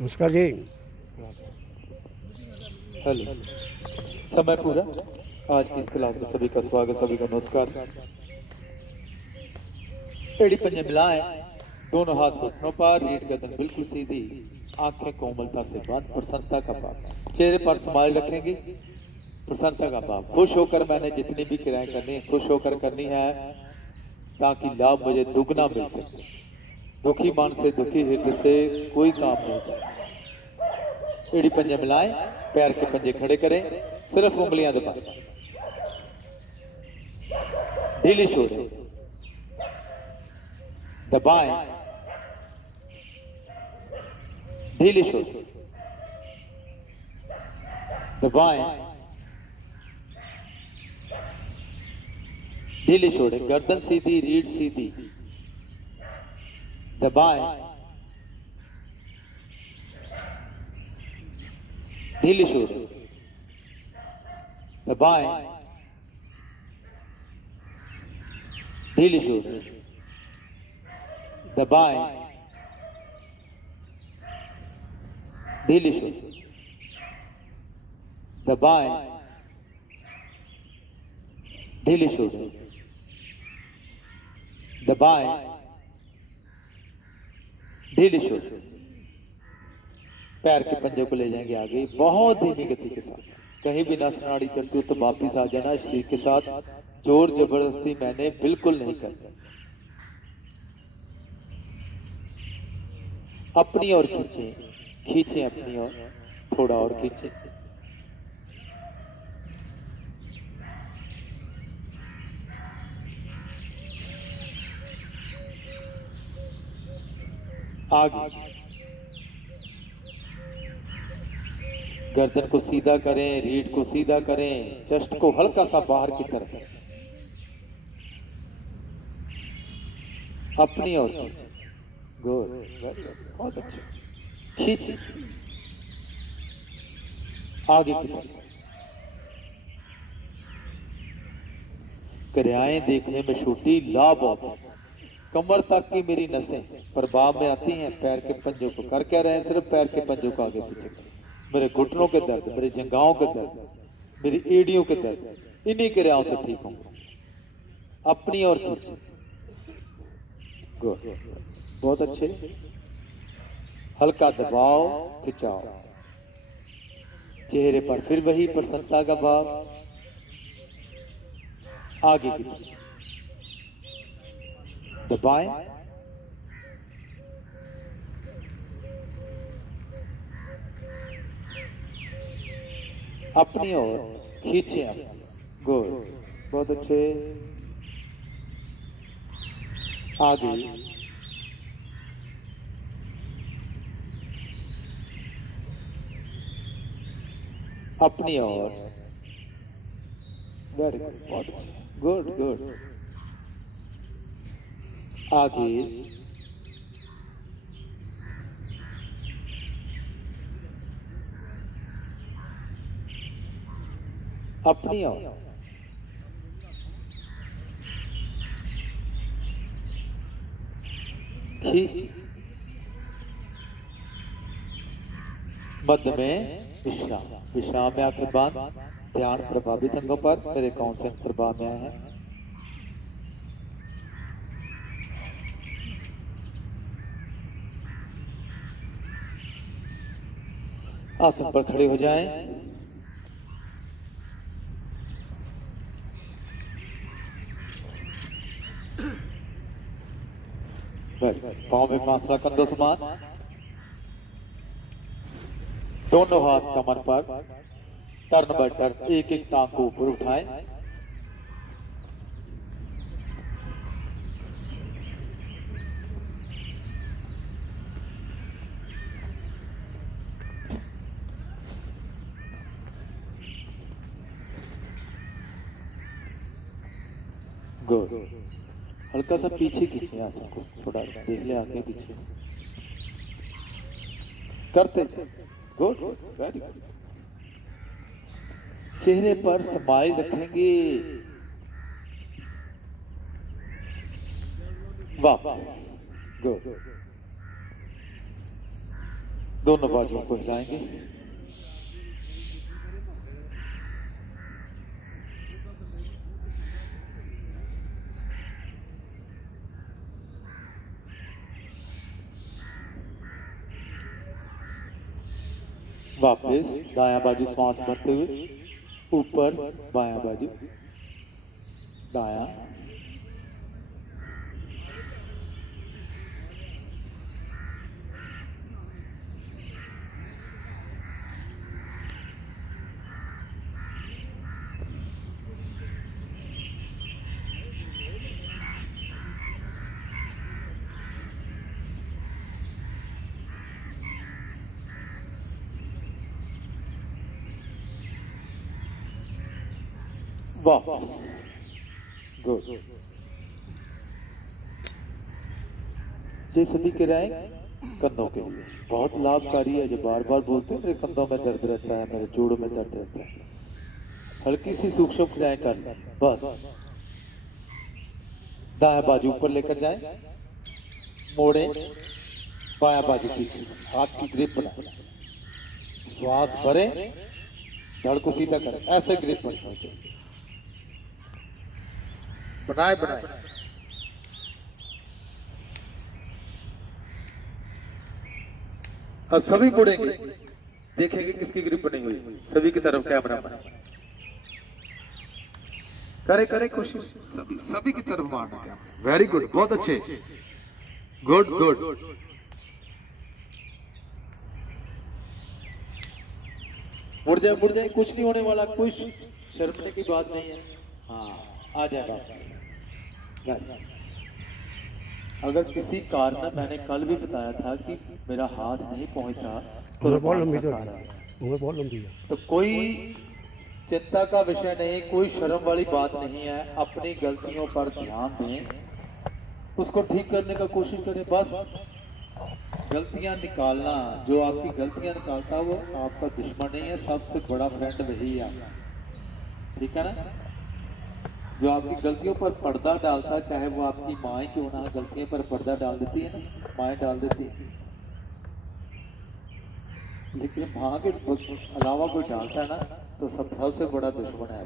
नमस्कार जी। हेलो। समय पूरा। आज की इस क्लास में सभी का स्वागत, सभी का नमस्कार। एड़ी पंजे मिलाए, दोनों हाथ घुटनों पर, रीढ़ गर्दन बिल्कुल सीधी, आंखें कोमलता से बंद, प्रसन्नता का भाव चेहरे पर स्माइल रखेंगे। प्रसन्नता का भाव, खुश होकर मैंने जितनी भी क्रियाएं करनी है खुश होकर करनी है, ताकि लाभ मुझे दुगना मिल सके। दुखी मन से, दुखी हृदय से कोई काम नहीं करना। एड़ी पंजे मिलाएं, पैर के पंजे खड़े करें, सिर्फ उंगलियां दबाएं, ढीली छोड़ें, दबाएं, ढीली छोड़ें, दबाएं, ढीली छोड़ें, गर्दन सीधी, रीढ़ सीधी, दबाएं, ढीली छोड़ें, दबाएं, ढीली छोड़ें, दबाएं, ढीली छोड़ें, दबाएं, ढीली छोड़ें, दबाएं, ढीली छोड़ें। पैर के पंजे को ले जाएंगे आगे, बहुत धीमी गति के साथ। कहीं भी नस नाड़ी चलती हो तो वापिस आ जाना शरीर के साथ। जोर जबरदस्ती मैंने बिल्कुल नहीं करनी। अपनी ओर खींचे, खींचे अपनी ओर, थोड़ा और खींचे, आगे। गर्दन को सीधा करें, रीढ़ को सीधा करें, चेस्ट को हल्का सा बाहर की तरफ, अपनी ओर खींचे। गुड, वेरी गुड, बहुत अच्छे। खींचे आगे की तरफ। क्रियाएं देखने में छोटी, लाभ होता है। कमर तक की मेरी नसें प्रभाव में आती हैं। पैर के पंजों को कर क्या रहे हैं, सिर्फ पैर के पंजों को आगे पीछे करें। मेरे घुटनों के दर्द, मेरे जंघाओं के दर्द, मेरी एड़ियों के दर्द, इन्हीं क्रियाओं से ठीक होंगे। अपनी ओर खींचे। गुड, बहुत अच्छे। हल्का दबाव, खिंचाव, चेहरे पर फिर वही प्रसन्नता का भाव। आगे की तरफ दबाएं, अपनी ओर खींचे। गुड, बहुत अच्छे। आगे, अपनी ओर, वेरी गुड, बहुत अच्छे। गुड गुड, आगे, अपनी ओर, खींच, मध्य में विश्राम। विश्राम में आंखें बंद, ध्यान प्रभावित अंगों पर, मेरे कौन से प्रभाव में आए हैं। आसन पर खड़े हो जाएं। पाँव में फासला, कंधों समान, दोनों हाथ कमर पर, टर्न बाय टर्न एक एक टांग को ऊपर उठाएं। गुड, हल्का सा पीछे खींचे आसन को, थोड़ा देख ले आगे पीछे करते। Good, very good. चेहरे पर स्माइल रखेंगे। वापस, गुड दोनों बाजुओं को हिलाएंगे। वापस दायां बाजू श्वास भरते हुए ऊपर, बायां बाजू, दायां, वापस। गुड। ये सभी क्रियाएं कंधों के लिए बहुत लाभकारी है। जो बार बार बोलते हैं मेरे कंधों में दर्द रहता है, मेरे जोड़ों में दर्द रहता है, हल्की सी सूक्ष्म क्रियाएं कर लें बस। दायां बाजू ऊपर लेकर जाएं, मोड़े, बायां बाजू पीछे, हाथ की ग्रिप बनाए, श्वास भरें, धड़ को सीधा करें, ऐसे ग्रिप बनाना चाहिए। बनाए बनाए अब सभी मुड़ेंगे, देखेंगे किसकी ग्रिप बनी हुई, सभी की तरफ कैमरा बनाए, करे करे कोशिश, सभी की तरफ मारना कैमरा। वेरी गुड, बहुत अच्छे, गुड गुड। मुड़ जाए, कुछ नहीं होने वाला, कोई शर्मने की बात नहीं है। हाँ, आ जाएगा। अगर किसी कारण, मैंने कल भी बताया था कि मेरा हाथ नहीं पहुंचा तो बहुत लंबी है, तो कोई चिंता का विषय नहीं, कोई शर्म वाली बात नहीं है। अपनी गलतियों पर ध्यान दें, उसको ठीक करने का कोशिश करें बस। गलतियां निकालना, जो आपकी गलतियां निकालता है वो आपका दुश्मन नहीं है, सबसे बड़ा फ्रेंड वही है, ठीक है ना। जो आपकी गलतियों पर पर्दा डालता है, चाहे वो आपकी माँ क्यों ना, गलतियों पर पर्दा डाल देती है ना, माँ डाल देती है, लेकिन माँ के अलावा कोई डालता है ना तो सबसे बड़ा दुश्मन है।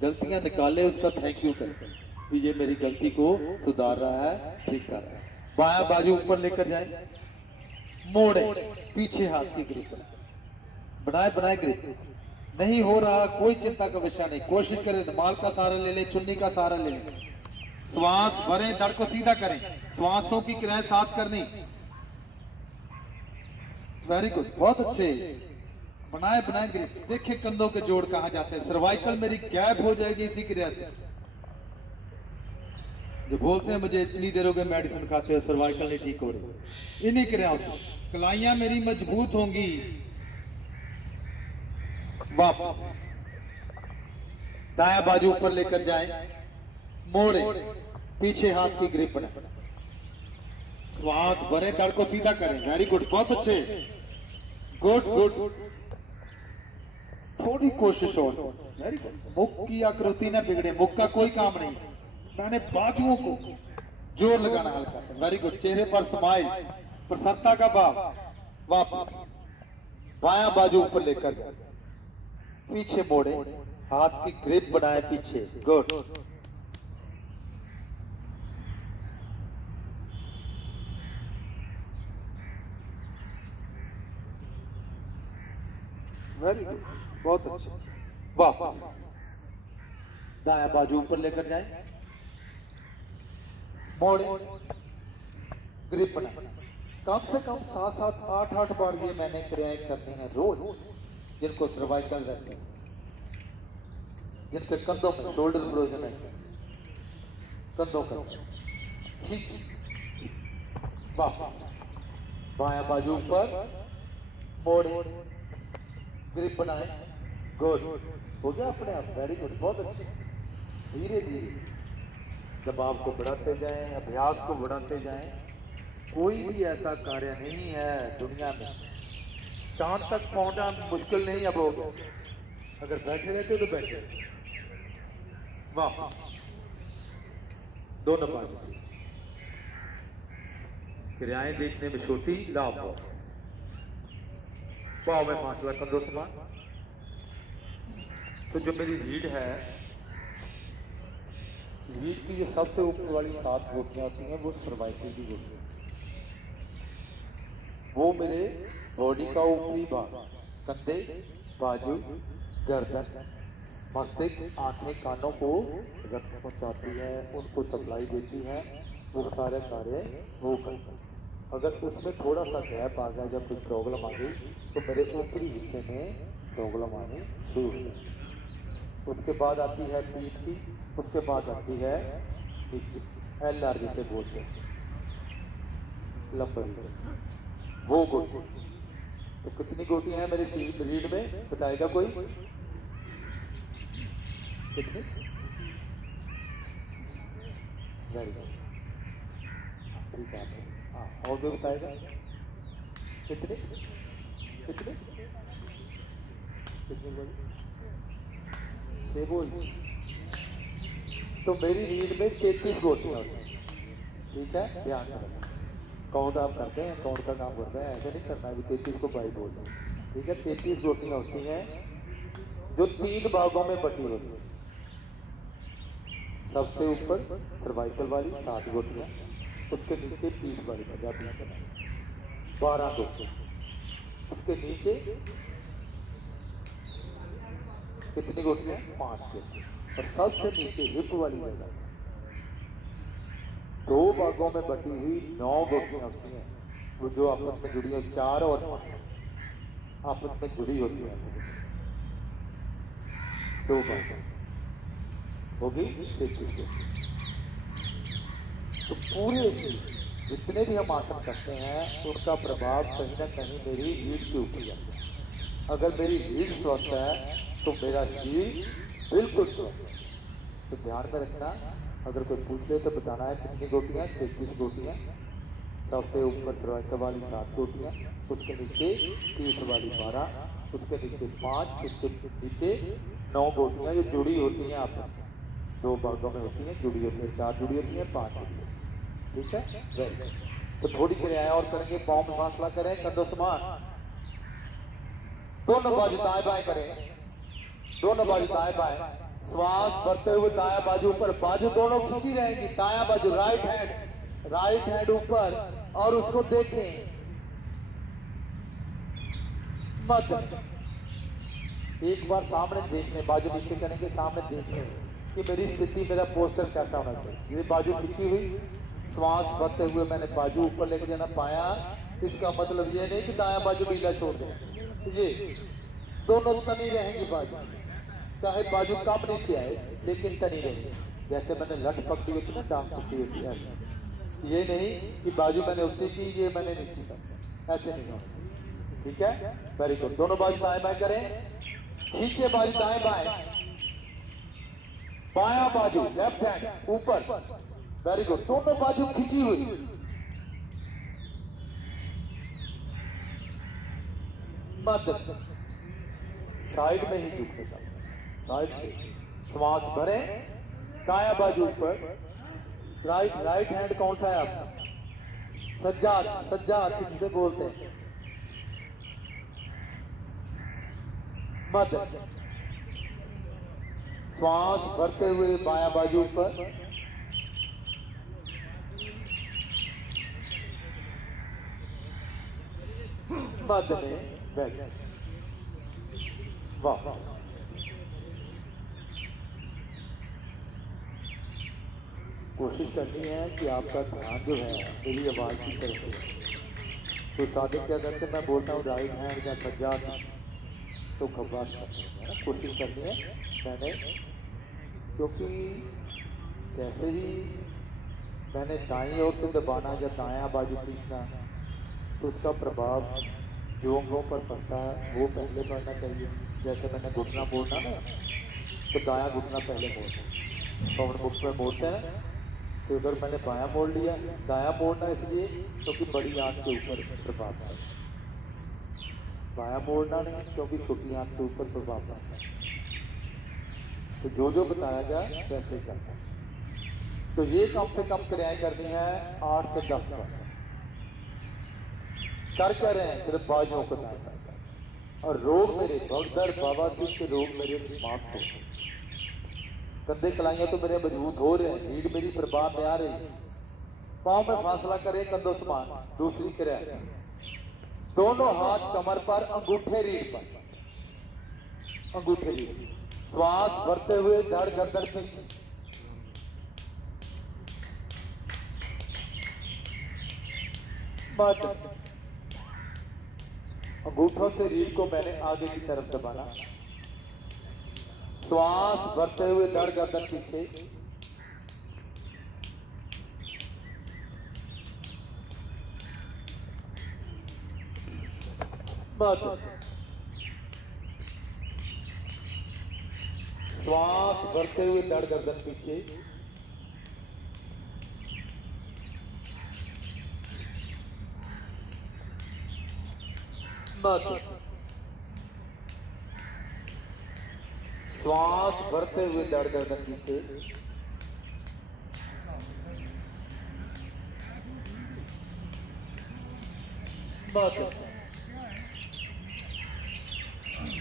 गलतियां निकाले, उसका थैंक यू करें कि ये मेरी गलती को सुधार रहा है, ठीक कर रहा है। बायां बाजू ऊपर लेकर जाए, मोड़े, पीछे हाथ की ग्रिप बनाए बनाए ग्रिप। नहीं हो रहा, कोई चिंता का विषय नहीं, कोशिश करें, रुमाल का सहारा ले ले, चुन्नी का सहारा ले ले, श्वास भरें, धड़ को सीधा करें, श्वासों की क्रियाएं साथ करनी। वेरी गुड, बहुत अच्छे, बनाए बनाए ग्रिप। देखिए कंधों के जोड़ कहां जाते हैं, सर्वाइकल मेरी गैप हो जाएगी इसी क्रिया से। जो बोलते हैं मुझे इतनी देर हो गई मेडिसिन खाते हो, सर्वाइकल नहीं ठीक हो रही, इन्हीं क्रियाओं से कलाइयां मेरी मजबूत होंगी। वापस दायां बाजू ऊपर लेकर जाएं, मोड़े, पीछे हाथ की ग्रिप बनाए, श्वास भरें, धड़ को सीधा करें। वेरी गुड, बहुत अच्छे, गुड गुड। थोड़ी कोशिश और, वेरी गुड। मुख की आकृति ना बिगड़े, मुख का कोई काम नहीं, मैंने बाजुओं को जोर लगाना हल्का सा। वेरी गुड, चेहरे पर स्माइल, प्रसन्नता का भाव। वापस बायां बाजू ऊपर लेकर जाए, पीछे मोड़े, हाथ की ग्रिप बनाए पीछे, गुड। वेरी गुड, बहुत अच्छे। वापस दायां बाजू ऊपर लेकर जाए, मोड़े, ग्रिप बनाए। कम से कम 7-7, 8-8 बार ये मैंने क्रियाएं करनी है रोज। जिनको सर्वाइकल रहते हैं, जिनके कंधों में शोल्डर फ्रोजन है, कंधों का ठीक। वापस बायां बाजू ऊपर, मोड़े, ग्रिप बनाए, गुड, हो गया अपने आप। वेरी गुड, बहुत अच्छे। धीरे धीरे दबाव को बढ़ाते जाएं, अभ्यास को बढ़ाते जाएं। कोई भी ऐसा कार्य नहीं है दुनिया में, चांद तक पहुंचना मुश्किल नहीं अब हो गया। अगर बैठे रहते तो बैठे। वाह, दोनों बाजू से क्रियाएं देखने में छोटी, लाभ बहुत। पाव में फासला कर दो समान। तो जो मेरी रीढ़ है, रीढ़ की जो सबसे ऊपर वाली 7 गोटियां होती हैं वो सर्वाइकल की गोटियां, वो मेरे बॉडी का ऊपरी भाग, कंधे, बाजू, गर्दन, मस्तिष्क, आंखें, कानों को रक्त पहुंचाती है, उनको सप्लाई देती है, वो सारे कार्य वो करता है। अगर उसमें थोड़ा सा गैप आ गया, जब कोई प्रॉब्लम आ गई, तो मेरे ऊपरी हिस्से में प्रॉब्लम आनी शुरू हो जाती है। उसके बाद आती है पीठ की, उसके बाद आती है नीचे, LR जिसे बोलते हैं, लंबर, वो गोटी। तो कितनी गोटियां हैं मेरे रीढ़ में, बताएगा कोई? कितनी? वेरी गुड, ठीक है। हाँ, और कोई बताएगा? कितने कितने कितने बोल? 6 बोल। तो मेरी रीढ़ में 33 गोटियां होती हैं, ठीक है, ध्यान से रखना। काउंट आप करते हैं, काउंट का काम करते हैं, ऐसे नहीं करना है 33 को 22 बोल रहे हैं, ठीक है। 33 गोटियां होती हैं जो 3 भागों में बटी होती है। सबसे ऊपर सर्वाइकल वाली 7 गोटियां, उसके नीचे पीठ वाली, पंजाबी में 12 गोटियां, उसके नीचे कितनी गोटियां? 5 गोटियां, और सबसे नीचे हिप वाली जगह 2 भागों में बटी हुई 9 गोटियां होती हैं, वो जो आपस में जुड़ी है, 4 और 5 आपस में जुड़ी होती है, 2 भाग होगी 33। तो पूरे जितने भी हम आसन करते हैं उनका प्रभाव कहीं ना कहीं मेरी रीढ़ के ऊपर जाता है। अगर मेरी रीढ़ स्वस्थ है तो मेरा शरीर बिल्कुल स्वस्थ है। तो ध्यान में रखना, अगर कोई पूछ ले तो बताना है कितनी गोटियां? 33 गोटियां। सबसे ऊपर सर्वाइकल वाली 7 गोटियां, उसके नीचे पीठ वाली 12, उसके नीचे 5, उसके नीचे 9 गोटियां जो जुड़ी होती हैं आपस में, 2 भागों में होती हैं, जुड़ी होती है, 4 जुड़ी होती हैं, 5 जुड़ी होती है, ठीक है। Very good. तो थोड़ी क्रियाएं और करेंगे, पाँव में फासला करें, कंधों समान, दोनों बाजू दाएं बाएं करें, दोनों बाजू दाएं बाएं, श्वास भरते हुए दाया बाजू ऊपर, बाजू दोनों खींची रहेंगी, दाया बाजू, राइट हैंड ऊपर, और उसको देखें मत, एक बार सामने देखने, बाजू नीचे करेंगे, सामने देखने कि मेरी स्थिति, मेरा पोस्टर कैसा होना चाहिए। ये बाजू खींची हुई, श्वास भरते हुए मैंने बाजू ऊपर लेके जाना पाया, इसका मतलब ये नहीं कि दाया बाजू ढीला छोड़ दें, ये दोनों तनी रहेंगी बाजू, चाहे बाजू कम नीचे आए लेकिन तनी रहेगी। जैसे मैंने लट पकड़ी होती ना, टांग पकड़ी होती है, ये नहीं कि बाजू मैंने ऊंची की, ये मैंने नीचे कर, ऐसे नहीं होता, ठीक है। Very good. दोनों बाजू दाएं बाएं करें, खींचे बाजू दाएं बाएं, बायां बाजू लेफ्ट हैंड ऊपर, वेरी गुड। दोनों बाजू खींची हुई, मध्य साइड में ही झुकने का, साइड से श्वास भरे, दाया बाजू ऊपर, राइट हैंड कौन सा है आपका? सज्जाद जिसे बोलते हैं, मध्य श्वास भरते हुए बाया बाजू ऊपर, मध्य में बैठ, वापस। कोशिश करनी है कि आपका ध्यान जो है मेरी आवाज़ की तरफ हो। तो सादिक क्या करते, मैं बोलता हूँ राइट हैंड या सज्जाद, तो घबराहट करते हैं, कोशिश करनी है मैंने, क्योंकि जैसे ही मैंने दाईं ओर से दबाना या दायां बाजू खींचना, तो उसका प्रभाव जो अंगों पर पड़ता है वो पहले पड़ना चाहिए। जैसे मैंने घुटना मोड़ना ना, तो दायां घुटना पहले मोड़ना, पवन मुख में मोड़ते हैं, तो उधर मैंने बायां मोड़ लिया, दायां मोड़ना इसलिए क्योंकि बड़ी आंत के ऊपर प्रभाव पड़ता है, बायां मोड़ना नहीं क्योंकि छोटी आंत के ऊपर प्रभाव पड़ता है। तो जो बताया गया वैसे करना। तो ये कम से कम क्रियाएं करनी है 8 से 10 बार कर रहे हैं, सिर्फ बाजुओं को दाएं बाएं। और रोग मेरे भगदड़ बवासीर के रोग मेरे समाप्त हो। कंधे कलाइयां तो मेरे मजबूत हो रहे हैं, रीढ़ मेरी प्रभाव में आ रही है, पाँव में फासला करे कंधों समान, दूसरी क्रिया दोनों हाथ कमर पर, अंगूठे रीढ़ पर, अंगूठे रीढ़, श्वास भरते हुए धड़ गर्दन पीछे, अंगूठों से रीढ़ को मैंने आगे की तरफ दबाना, श्वास भरते हुए धड़ गर्दन पीछे, श्वास भरते हुए धड़ गर्दन पीछे, श्वास भरते हुए धड़ गर्दन पीछे,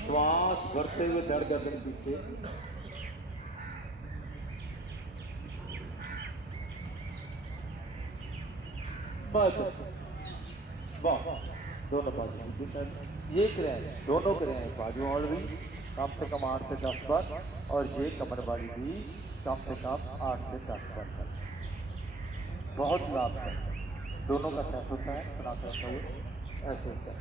श्वास भरते हुए धड़ गर्दन पीछे, दोनों बाजू ये क्रिया दोनों क्रियाएं बाजू और भी कम से कम 8 से 10 बार, और ये कमर वाली भी कम से कम 8 से 10 बार कर। बहुत लाभ है, दोनों का सेट होता है, बना करते हुए ऐसे होता है,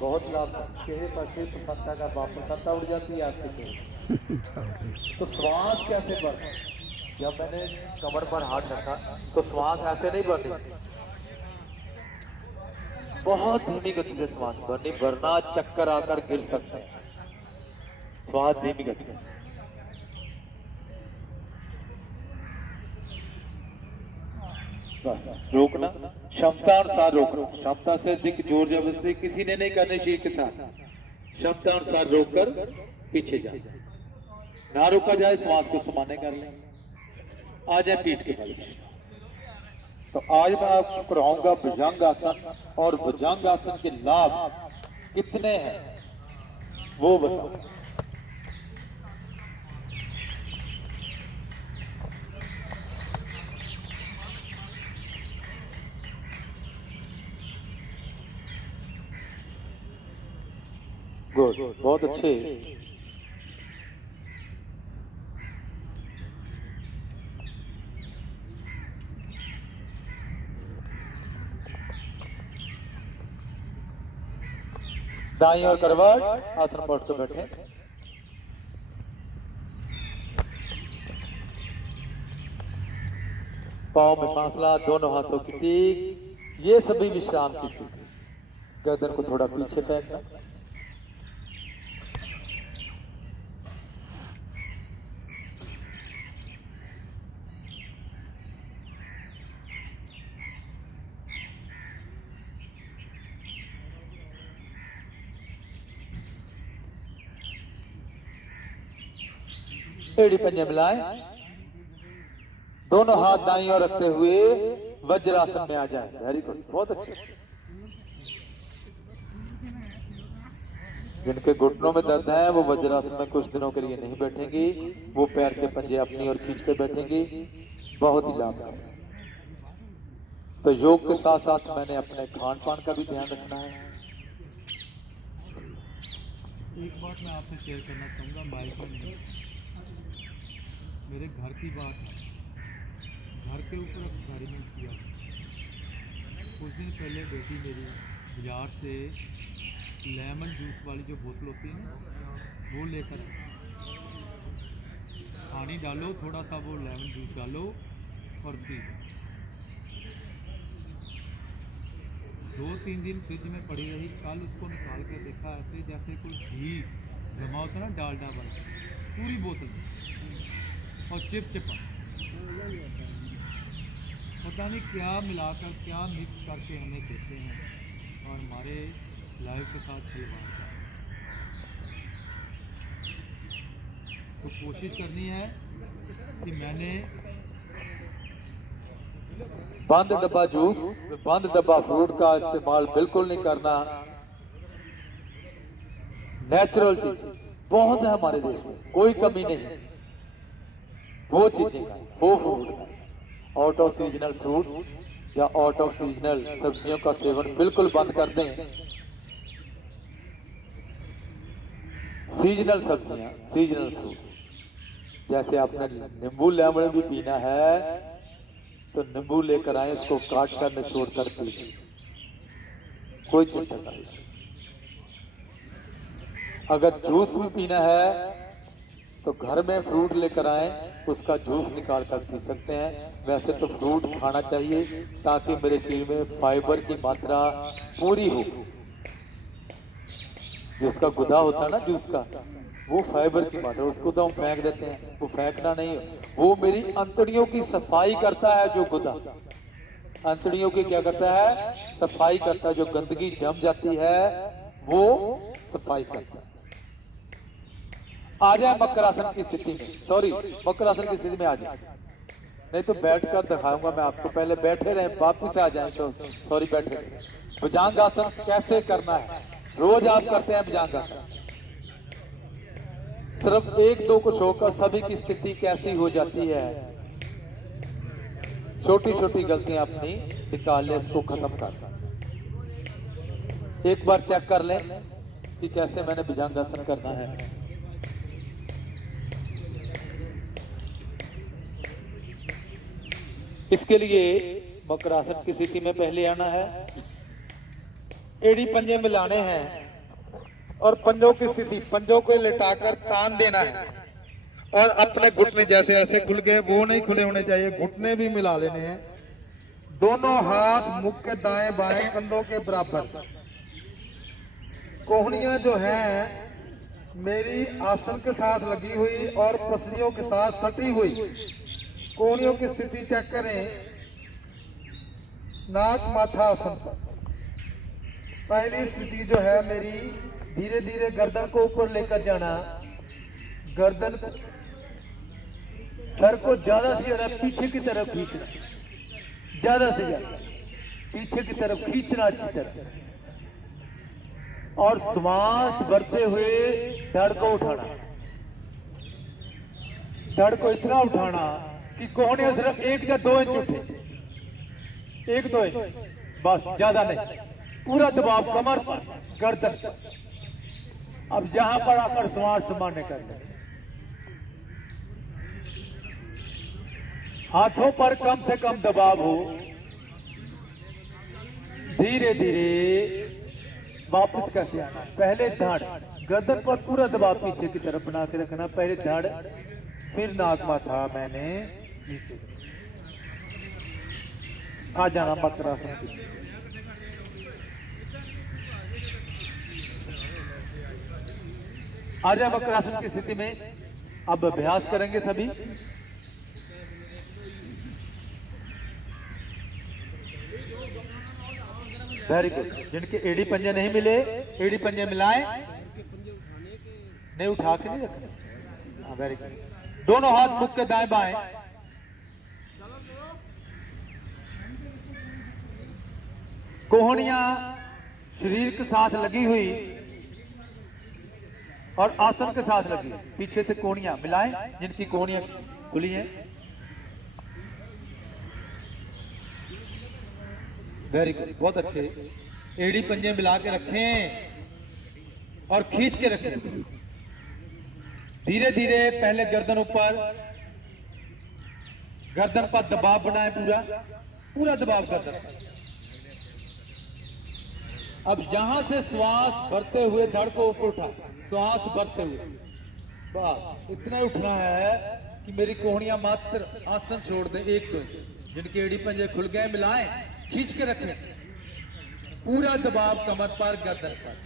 बहुत लाभ है। चेहरे पर से प्रसन्नता का भाव, प्रसन्नता उड़ जाती है आपके चेहरे। तो श्वास कैसे बढ़े? जब मैंने कमर पर हाथ रखा तो श्वास ऐसे नहीं बढ़ी, बहुत धीमी गति से श्वास भरनी, वरना चक्कर आकर गिर सकते हैं। श्वास धीमी गति में, बस रोकना, क्षमता अनुसार रोकना, क्षमता से अधिक जोर जबरदस्ती किसी ने नहीं करनी शरीर के साथ, क्षमता अनुसार रोककर पीछे जाए, ना रोका जाए, श्वास को समाने कर लें। आ जाए पीठ के बल। तो आज मैं आपको कराऊंगा भुजंग आसन, और भुजंग आसन के लाभ कितने हैं वो बताओ। गुड, बहुत अच्छे। दाईं और करवट, आसन पर उठ कर बैठे, पाँव में फासला, दोनों हाथों की टीक, ये सभी विश्राम की टीक। गर्दन को थोड़ा पीछे फेंकना, एड़ी पंजे मिलाए, दोनों हाथ दाईं ओर रखते हुए वज्रासन में आ जाए। वेरी गुड, बहुत अच्छे। जिनके घुटनों में दर्द है वो वज्रासन में कुछ दिनों के लिए नहीं बैठेंगी, वो पैर के पंजे अपनी ओर खींच के बैठेंगी, बहुत ही लाभदायक। तो योग के साथ साथ मैंने अपने खान पान का भी ध्यान रखना है। एक बात मैं आपसे शेयर करना चाहूँगा, माइक में मेरे घर की बात है, घर के ऊपर एक्सपेरिमेंट किया। कुछ दिन पहले बेटी मेरी बाजार से लेमन जूस वाली जो बोतल होती है ना, वो लेकर, पानी डालो थोड़ा सा, वो लेमन जूस डालो और पी। 2-3 दिन फ्रिज में पड़ी रही, कल उसको निकाल कर देखा, ऐसे जैसे कोई घी जमा होता ना, डालडा बन पूरी बोतल और चिपचिपा, पता नहीं क्या मिलाकर क्या मिक्स करके हमें देते हैं, और हमारे लाइफ के साथ खिलवाड़ का। तो कोशिश करनी है कि मैंने बंद डब्बा जूस, बंद डब्बा फ्रूट का इस्तेमाल बिल्कुल नहीं करना। नेचुरल चीज बहुत है हमारे देश में, कोई कमी नहीं। वो चीजें खाएं, वो फूड खाएं। आउट ऑफ सीजनल फ्रूट या आउट ऑफ सीजनल सब्जियों का सेवन बिल्कुल बंद कर दें। सीजनल सब्जियां, सीजनल फ्रूट, जैसे आपने नींबू लेमन भी पीना है तो नींबू लेकर आए, इसको काट कर निचोड़ कर पीजिए, कोई चिंता नहीं। अगर जूस भी पीना है तो घर में फ्रूट लेकर आए, उसका जूस निकाल कर पी सकते हैं। वैसे तो फ्रूट खाना चाहिए ताकि मेरे शरीर में फाइबर की मात्रा पूरी हो। जिसका गुदा होता है ना जूस का, वो फाइबर की मात्रा, उसको तो हम फेंक देते हैं, वो फेंकना नहीं है। वो मेरी अंतड़ियों की सफाई करता है। जो गुदा अंतड़ियों की क्या करता है? सफाई करता है। जो गंदगी जम जाती है वो सफाई करता है। आ जाए मकर आसन की स्थिति में, सॉरी मकर आसन की स्थिति में आ जाए, नहीं तो बैठ कर दिखाऊंगा मैं आपको। पहले बैठे रहे, वापिस आ जाए, सॉरी बैठे रहे। भुजंग आसन कैसे करना है, रोज आप करते हैं भुजंग आसन, सिर्फ एक दो को छोड़कर सभी की स्थिति कैसी हो जाती है। छोटी छोटी गलतियां अपनी निकाल ले, इसको खत्म कर। एक बार चेक कर लें कि कैसे मैंने भुजंग आसन करना है। इसके लिए मकर आसन की स्थिति में पहले आना है, एड़ी पंजे मिलाने हैं और पंजों की स्थिति, पंजों को लिटाकर तान देना है। और अपने घुटने जैसे ऐसे खुल गए, वो नहीं खुले होने चाहिए, घुटने भी मिला लेने हैं। दोनों हाथ मुख के दाएं बाएं कंधों के बराबर। कोहनियां जो है मेरी आसन के साथ लगी हुई और पसलियों के साथ सटी हुई। कोहनियों की स्थिति चेक करें। नाक माथा आसन पर पहली स्थिति जो है मेरी, धीरे धीरे गर्दन को ऊपर लेकर जाना। गर्दन, सर को ज्यादा से ज्यादा पीछे की तरफ खींचना, ज्यादा से ज्यादा पीछे की तरफ खींचना अच्छी तरह। और श्वास भरते हुए धड़ को उठाना, धड़ को इतना उठाना कि कोहनियां सिर्फ 1 या 2 इंच उठे, 1-2 इंच बस, ज्यादा नहीं। पूरा दबाव कमर पर, गर्दन पर। अब यहां पर आकर श्वास सामान्य कर लें। हाथों पर कम से कम दबाव हो। धीरे धीरे वापस कैसे आना, पहले धड़, गर्दन पर पूरा दबाव पीछे की तरफ बना के रखना। पहले धड़, फिर नाक माथा, मैंने नीचे आ जाना मकर आसन की। आ जाए मकर आसन की स्थिति में। अब अभ्यास करेंगे सभी। Very good. जिनके एड़ी पंजे नहीं मिले, एड़ी पंजे मिलाएं, नहीं उठा के नहीं रखना। Very good. दोनों हाथ मुख के दाएं बाएं। कोहनियां शरीर के साथ लगी हुई और आसन के साथ लगी। पीछे से कोहनियां मिलाएं, जिनकी कोहनियां खुली हैं। वेरी गुड, बहुत अच्छे। एड़ी पंजे मिला के रखें और खींच के रखें। धीरे धीरे पहले गर्दन ऊपर, गर्दन पर दबाव बनाए, पूरा पूरा दबाव गर्दन पर। अब यहां से श्वास भरते हुए धड़ को ऊपर उठा, श्वास भरते हुए, बस इतना ही उठना है कि मेरी कोहनियां मात्र आसन छोड़ दें। 1-2 जिनके एड़ी पंजे खुल गए मिलाएं, खींच के रखें, पूरा दबाव कमर पर, गर्दन पर।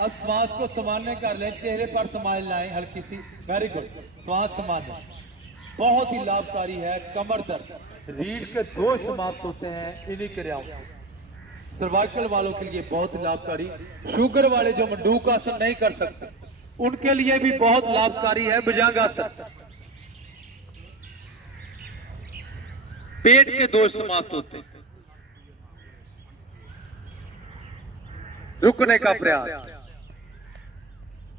अब श्वास को सामान्य कर लें, चेहरे पर स्माइल लाएं हल्की सी। वेरी गुड, श्वास सामान्य, बहुत ही लाभकारी है। कमर दर्द, रीढ़ के दोष समाप्त होते हैं इन्हीं क्रियाओं से। सर्वाइकल वालों के लिए बहुत लाभकारी। शुगर वाले जो मंडूक आसन नहीं कर सकते, उनके लिए भी बहुत लाभकारी है भुजंग आसन। पेट के दोष समाप्त होते हैं। रुकने का प्रयास,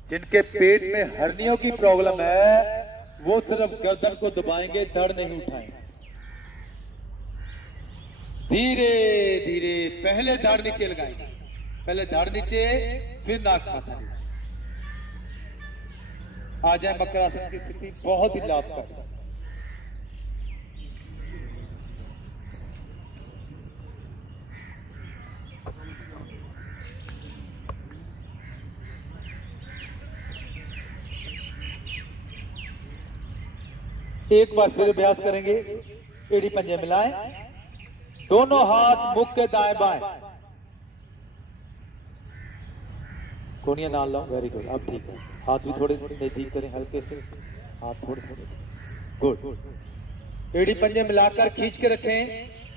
जिनके पेट में हर्नियों की प्रॉब्लम है वो सिर्फ गर्दन को दबाएंगे, धड़ नहीं उठाएंगे। धीरे धीरे पहले धड़ नीचे लगाएंगे, पहले धड़ नीचे, फिर नाक माथा नीचे। आ जाए मकरासन की स्थिति, बहुत ही लाभकारी। एक बार फिर अभ्यास करेंगे। एड़ी पंजे मिलाएं, दोनों हाथ मुख के दाएं बाएं। कोनिया नाल लो, वेरी गुड। अब ठीक है, हाथ भी थोड़े नजदीक करें, हल्के से हाथ थोड़े थोड़े, गुड। एड़ी पंजे मिलाकर खींच के रखें।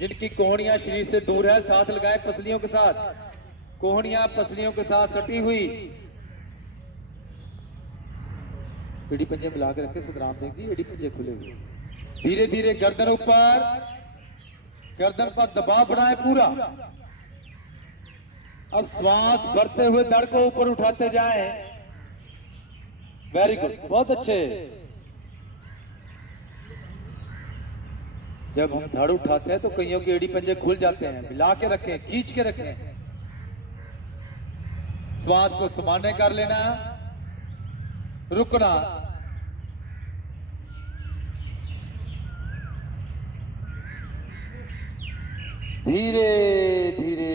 जिनकी कोहनियां शरीर से दूर है, साथ लगाएं पसलियों के साथ, कोहनियां पसलियों के साथ सटी हुई। एड़ी पंजे मिला के रखे सतराम सिंह जी, एड़ी पंजे खुले हुए। धीरे धीरे गर्दन ऊपर, गर्दन पर दबाव बनाए पूरा। अब श्वास भरते हुए धड़ को ऊपर उठाते जाएं। वेरी गुड, बहुत अच्छे। जब हम धड़ उठाते हैं तो कईयों के एड़ी पंजे खुल जाते हैं। मिला के रखें, खींच के रखें। श्वास को सामान्य कर लेना, रुकना। धीरे धीरे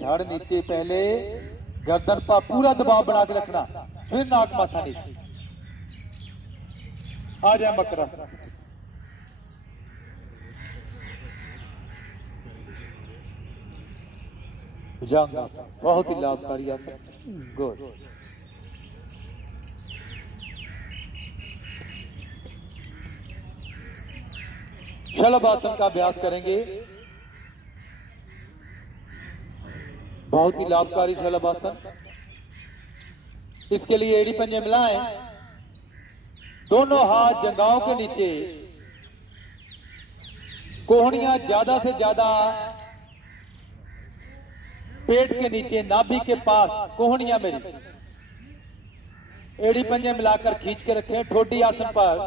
धड़ नीचे, पहले गर्दन पर पूरा दबाव बना के रखना, फिर नाक माथा नीचे। आ जाए मकरासन। भुजंगासन बहुत ही लाभकारी आसन, गुड। शलभासन का अभ्यास करेंगे, बहुत ही लाभकारी शलभासन। इसके लिए एड़ी पंजे मिलाएं, दोनों हाथ जंघाओं के नीचे, कोहनियां ज्यादा से ज्यादा पेट के नीचे, नाभि के पास कोहनियां मेरी। एड़ी पंजे मिलाकर खींच के रखें। ठोडी आसन पर,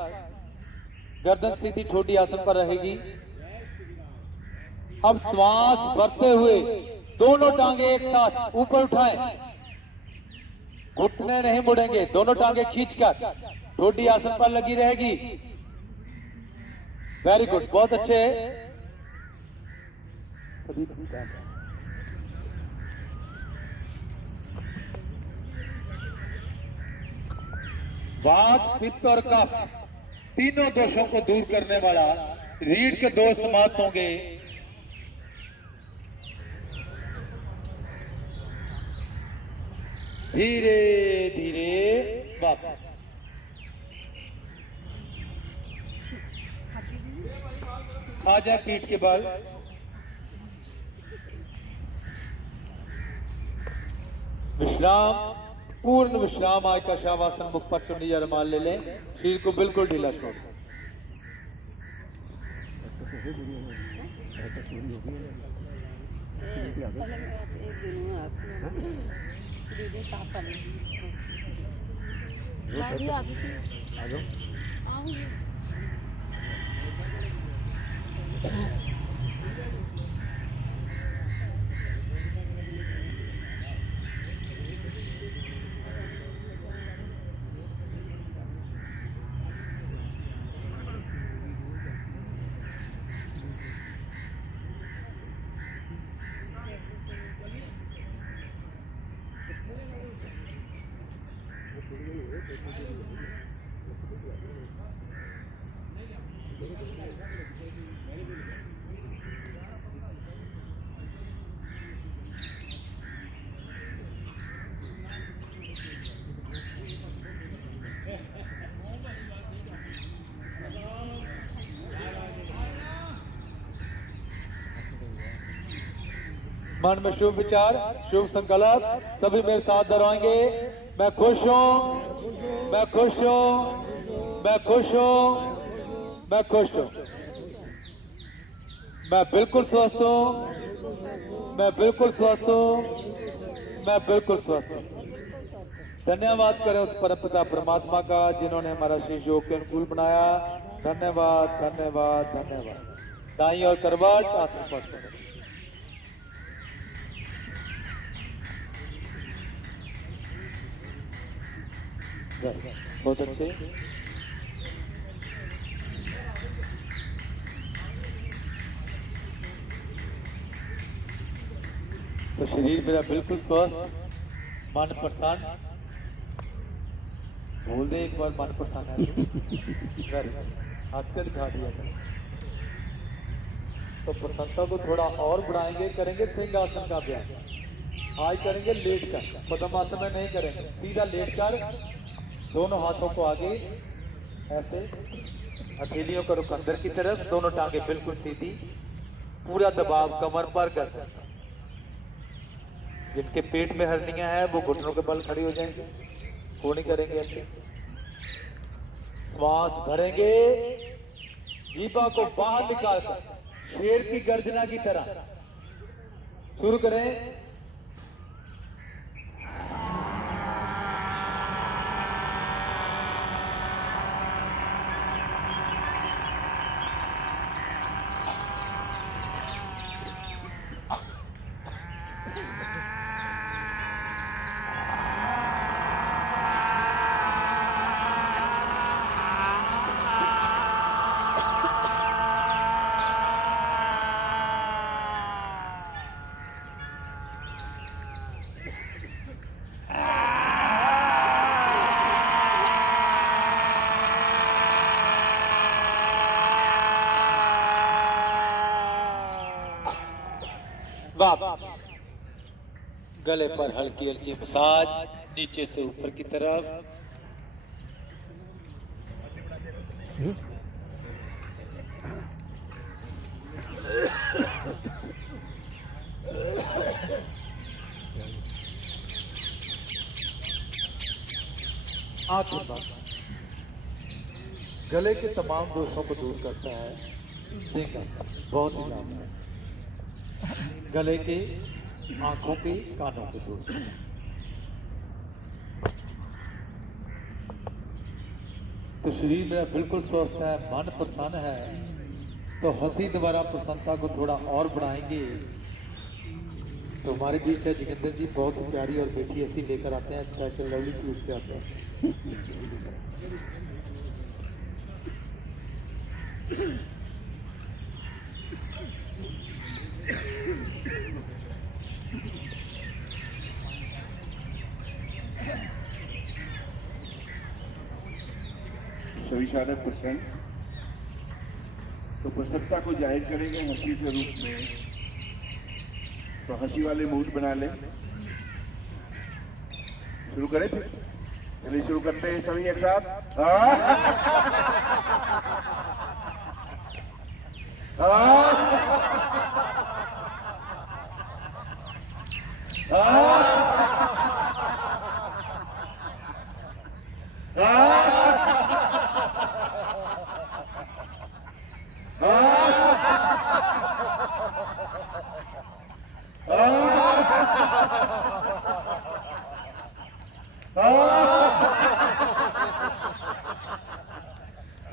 गर्दन स्थिति ठोडी आसन पर रहेगी। अब श्वास भरते हुए दोनों टांगे एक साथ ऊपर उठाएं, घुटने नहीं मुड़ेंगे, दोनों टांगे खींचकर ठोडी आसन पर लगी रहेगी। वेरी गुड, बहुत अच्छे। वात, पित्त और कफ तीनों दोषों को दूर करने वाला रीढ़ के दोष समाप्त होंगे। धीरे धीरे वापस। आ जाए पीठ के बल, विश्राम, पूर्ण विश्राम। आज का शवासन, मुख पर चुन्नी रुमाल ले लें, शरीर को बिल्कुल ढीला छोड़ दें। मन में शुभ विचार, शुभ संकल्प, सभी मेरे साथ दोहराएंगे। मैं खुश हूं, मैं खुश हूं, मैं खुश हूं, मैं खुश हूं, मैं बिल्कुल स्वस्थ हूं, मैं बिल्कुल स्वस्थ हूं, मैं बिल्कुल स्वस्थ हूं। धन्यवाद करें उस परमपिता परमात्मा का जिन्होंने हमारा शीश योग के अनुकूल बनाया। धन्यवाद धन्यवाद धन्यवाद। दाई और करवाट आसन पर करें। बहुत अच्छे। तो शरीर मेरा बिल्कुल स्वस्थ, मन प्रसन्न। बोल दे एक बार मन प्रसन्न है। हंस कर दिखा दिया। तो प्रसन्नता को थोड़ा और बढ़ाएंगे, करेंगे सिंहासन का अभ्यास। आज करेंगे लेट कर, पद्मासन में नहीं करेंगे, सीधा लेट कर दोनों हाथों को आगे ऐसे, हथेलियों का रुख अंदर की तरफ, दोनों टांगे बिल्कुल सीधी, पूरा दबाव कमर पर कर। जिनके पेट में हर्नियां है वो घुटनों के बल खड़ी हो जाएंगे, वो नहीं करेंगे ऐसे। श्वास भरेंगे, जीभा को बाहर निकालकर शेर की गर्जना की तरह शुरू करें। वापस गले पर हल्की हल्की मसाज, नीचे से ऊपर की तरफ। आंखें बंद। गले के तमाम दोषों को दूर करता है सिंहासन, बहुत ही लाभदायक। गले के, आंखों के, कानों के दोष। तो शरीर मेरा बिल्कुल स्वस्थ है, मन प्रसन्न है। तो हंसी द्वारा प्रसन्नता को थोड़ा और बढ़ाएंगे। तो हमारे बीच है जोगिंदर जी, बहुत ही प्यारी और मीठी हंसी लेकर आते हैं, स्पेशल लवली सूट से आते हैं। सभी साधक प्रसन्न। तो प्रसन्नता को जाहिर करेंगे हंसी के रूप में। तो हंसी वाले मूड बना ले। शुरू करें फिर? चलिए शुरू करते हैं सभी एक साथ।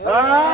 Ah!